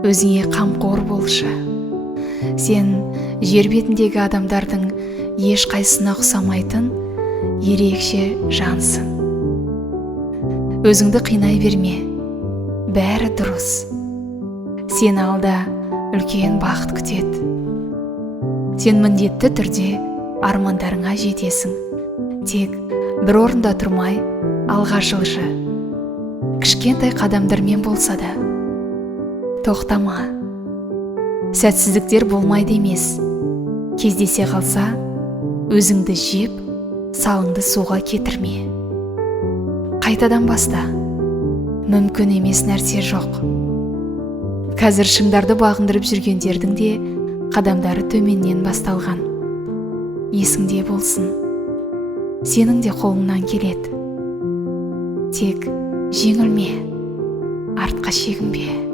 өзіңе қамқор болшы. Сен жер бетіндегі адамдардың ешқайсысына ұқсамайтын ерекше жансың. Өзіңді қинай берме, бәрі дұрыс. Сен алда үлкен бақыт күтеді. Сен міндетті түрде армандарыңа жетесің. Тек бір орында тұрмай, алға жылжы. Кішкентай қадамдармен болса да тоқтама. Сәтсіздіктер болмайды емес. Кездесе қалса, өзіңді жеп, салыңды суға кетірме. Қайтадан баста. Мүмкін емес нәрсе жоқ. Қазір шыңдарды бағындырып жүргендердің де қадамдары төменнен басталған. Есіңде болсын. Сенің де қолыңнан келеді. Тек жеңілме, артқа шегінбе.